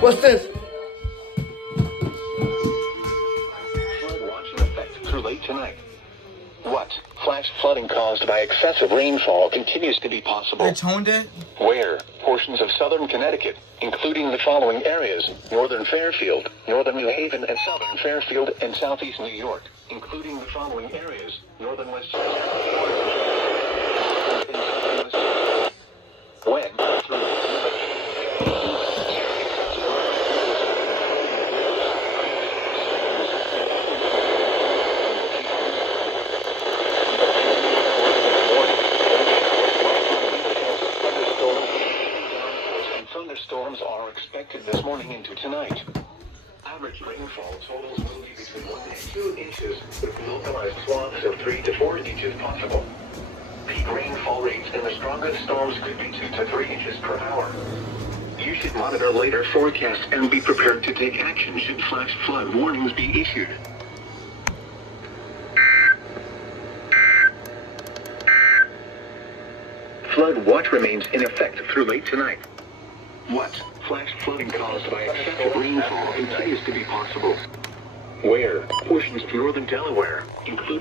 What's this? Flood watch in effect through late tonight. What? Flash flooding caused by excessive rainfall continues to be possible. I toned it. Where? Portions of southern Connecticut, including the following areas: northern Fairfield, northern New Haven, and southern Fairfield and southeast New York, including the following areas: northern Westchester. When? Thunderstorms are expected this morning into tonight. Average rainfall totals will be between 1 and 2 inches, with localized swaths of 3 to 4 inches possible. Peak rainfall rates in the strongest storms could be 2 to 3 inches per hour. You should monitor later forecasts and be prepared to take action should flash flood warnings be issued. Flood watch remains in effect through late tonight. What? Flash flooding caused by excessive rainfall continues to be possible. Where? Portions of northern Delaware, including